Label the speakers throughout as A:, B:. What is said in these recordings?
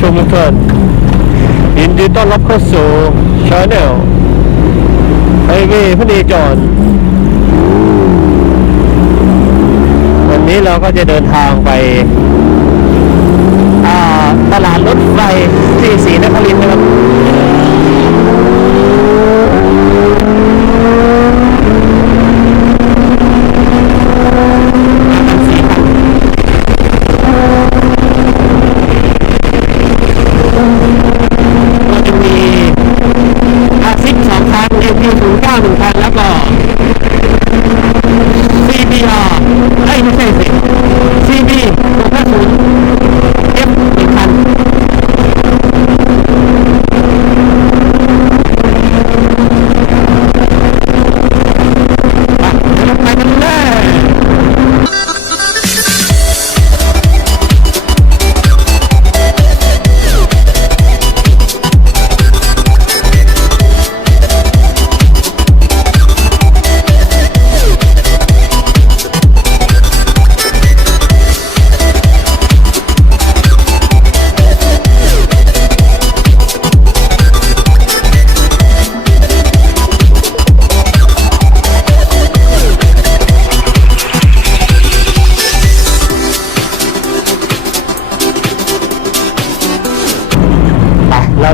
A: ชมทุกท่านยินดีต้อนรับเข้าสู่ชาแนลไฮเวย์พระเนจรวันนี้เราก็จะเดินทางไปตลาดรถไฟที่ศรีนครินทร์นะครับ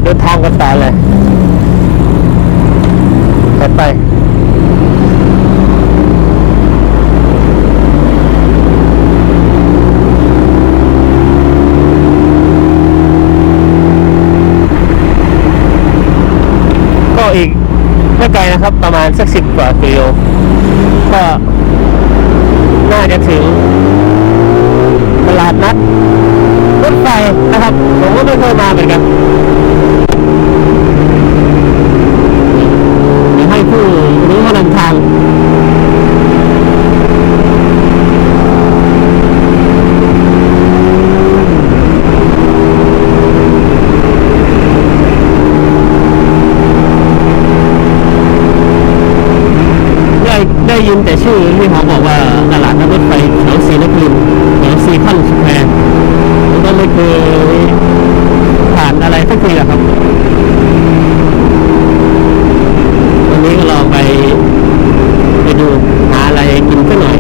A: เดินทางกันต่อเลยไปไปก็อีกไม่ไกลนะครับประมาณสักสิบกว่ากิโลก็น่าจะถึงตลาดนัดรถไฟนะครับ ผมก็ไม่เคยมาเหมือนกันเดี๋ย วให้ผู้รู้ว่านทางได้ได้ยินแต่ชื่อที่เขาบอกว่าตลาดนัดรถไฟแถวศรีนครินแถวซีคอนสแควร์ผมก็ไม่เคยผ่านอะไรสักทีอะครับ วั นนี้ก็ลองไปไปดูหาอะไรกินสักหน่อย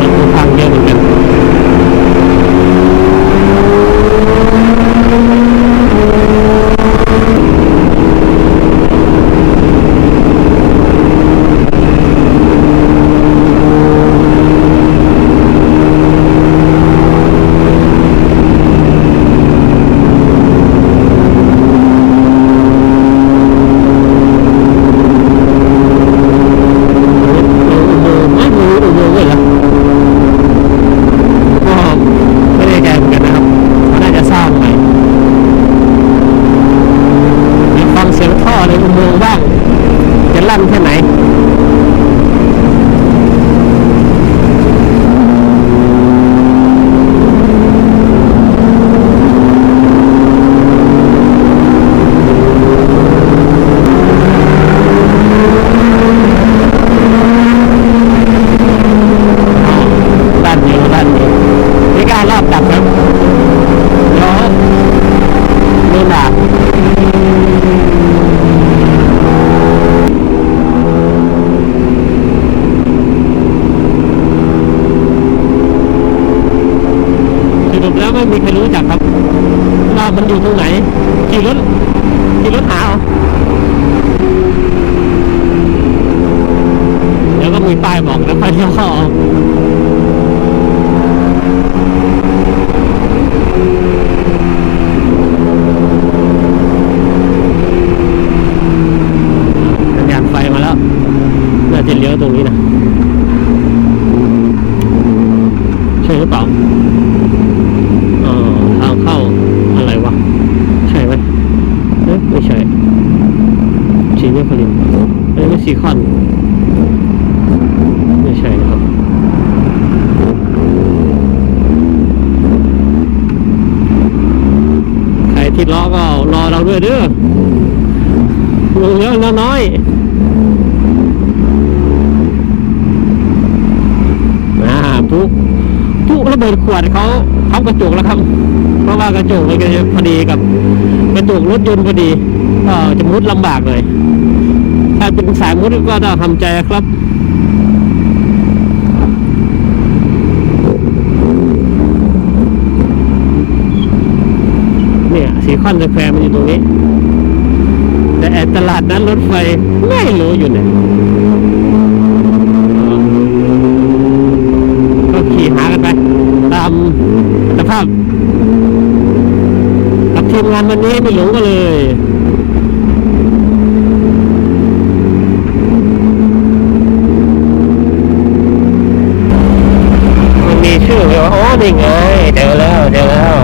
A: มันก็พังเยอะเหมือนกัน ไม่รู้อุโมงค์เลยเหรอ ก็ไม่ได้ใจเหมือนกันนะครับน่าจะสร้างใหม่เดี๋ยวฟังเสียงท่อในอุโมงค์บ้าง จะลั่นแค่ไหน ด้านนี้ด้านนี้นี่การรอบดับครับเดี๋ยวนี่หนัก ไม่มีใครรู้จักครับว่ามันอยู่ตรงไหนขี่รถขี่รถหาเอาเดี๋ยวก็มีป้ายบอกนะไปเที่ยวเข้าเอาสัญญาณไฟมาแล้วน่าจะเลี้ยวตรงนี้นะ ใช่หรือเปล่าเออทางเข้าอะไรวะ ใช่ไหมเอ๊ะไม่ใช่ชีเนคลินเอ้ยไม่ ซีคอน ไม่ใช่นะครับใครที่ล้อก็รอเราด้วยเด้อวงเลี้ยวน้อยๆอ่าปุ๊บปุ๊บระเบิดขวดเขาเขากระจกแล้วครับ เพราะว่ากระจกมันก็จะพอดีกับ กระจกรถยนต์พอดีก็จะมุดลำบากเลย ถ้าเป็นสายมุดก็ต้องทำใจครับเนี่ยสีคอนสแควร์มันอยู่ตรงนี้ แต่ไอ้ตลาดนั้นรถไฟไม่รู้อยู่ไหนก็ขี่หากันไป ตามสภาพกับทีมงานวันนี้ไม่หลงก็เลย มันมีชื่อไหมว่าอ๋อ นี่ไงเจอแล้วเจอแล้ว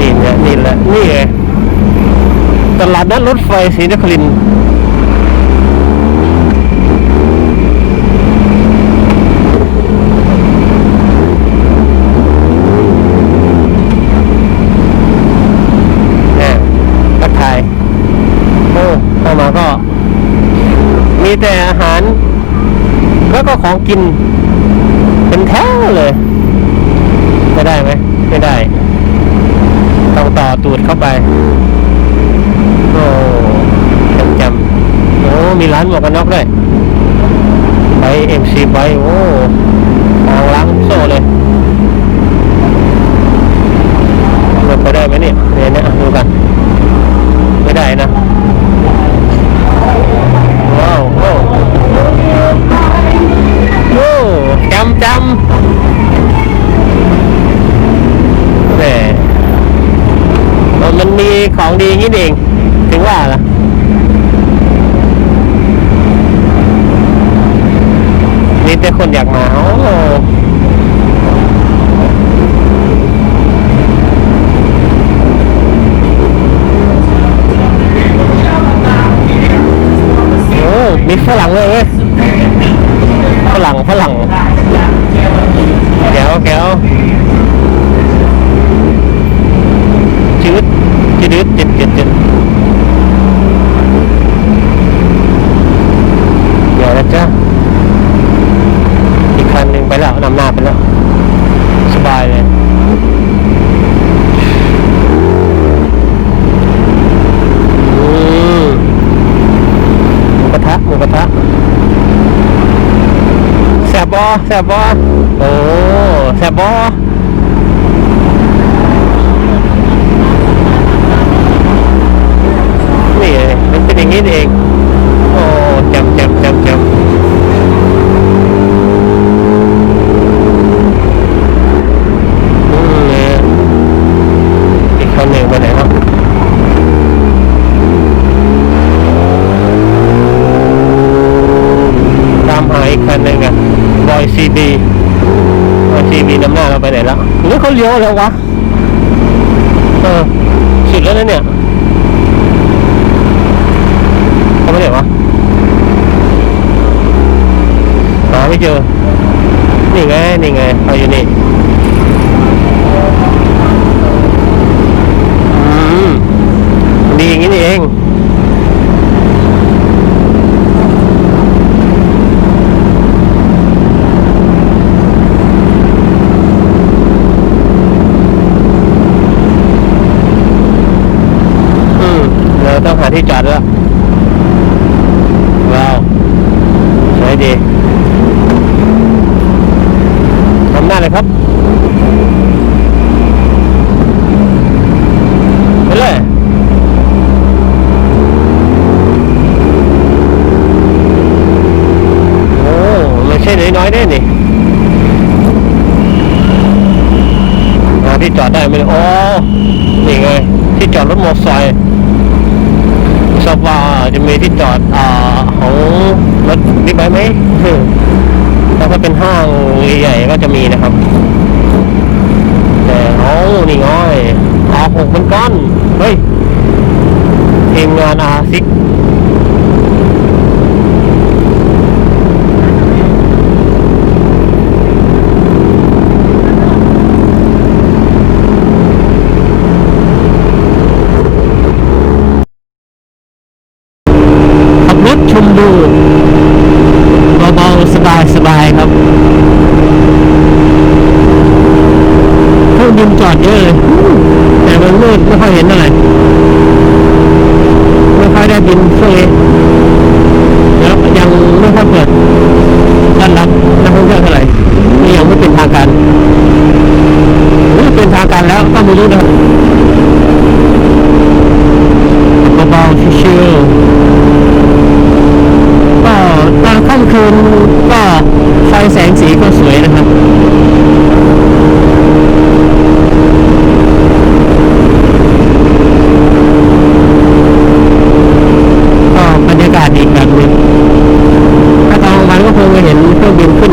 A: นี่แหละนี่แหละนี่ไงตลาดนัดรถไฟศรีนครินทร์แหม่ทักทายโอ้เข้ามาก็ มี แต่อาหาร แล้วก็ของกิน เป็นแถวเลยจะได้ไหมไม่ได้ ต้องต่อตูดเข้าไป โอ้จำจำโอ้มีร้านหมวกกันน็อกด้วยไปเอ็มซีไปโอ้ทางล้างโซ่เลยลงไปได้ไหมเนี่ยเนี่ยเนี่ยดูกัน ไม่ได้นะ ว้าวำจำแหมมันมันมีของดีนี่เอง ถึงว่าล่ะมีแต่คนอยากมาโอ้ แล้วนำหน้าไปแล้ว สบายเลยอืมหมูกระทะหมูกระทะแซ่บบอแซ่บบอโอ้แซ่บบอ นี่ไงมันเป็นอย่างนี้นี่เอง โอ้จำจำจำจำอืมเนี่ยอีกคนหนึ่งไปไหนครับตามหาอีกคันหนึ่งอะบอยซีบีบอยซีบีนำหน้าเราไปไหนแล้ว ยอะแล้ววะ เออสุดแล้วนะเนี่ยเขาไม่เห็นวะหาไม่เจอ นี่ไง นี่ไงเขาอยู่นี่อืมดีอย่างนี้นี่เอง อืมเรา ต้องหาที่จอดแล้วว้าวสวยดีทำหน้าเลยครับไปเลยโอ้ไม่ใช่น้อยๆได้นี่หาที่จอดได้ไหมเนี่ยโอ้นี่ไงที่จอดรถมอเตอร์ไซค์ ทราบว่าจะมีที่จอดอของรถบิ๊กไบค์ไหมแต่ถ้าเป็นห้างใหญ่ๆก็จะมีนะครับ แต่โอ้นี่ง้อยอาหกเป็นก้อน เฮ้ยทีมงานอาซิก ดูเบาๆสบายๆครับเครื่องบินจอดเยอะเลยแต่มันมืดไม่ค่อยเห็นอะไรไม่ค่อยได้บินช่วงนี้แล้วยังไม่ค่อยเปิดต้อนรับนักท่องเที่ยวเท่าไหร่นี่ยังไม่เป็นทางการหรือเป็นทางการแล้วก็ไม่รู้นะเบาๆชิวๆก็ตอ นก็ไฟแสงสีก็สวยนะครับก็บรรยากาศอีกแบบนึงถ้าตอนกลางวันก็คงจะเห็นเครื่องบินขึ้น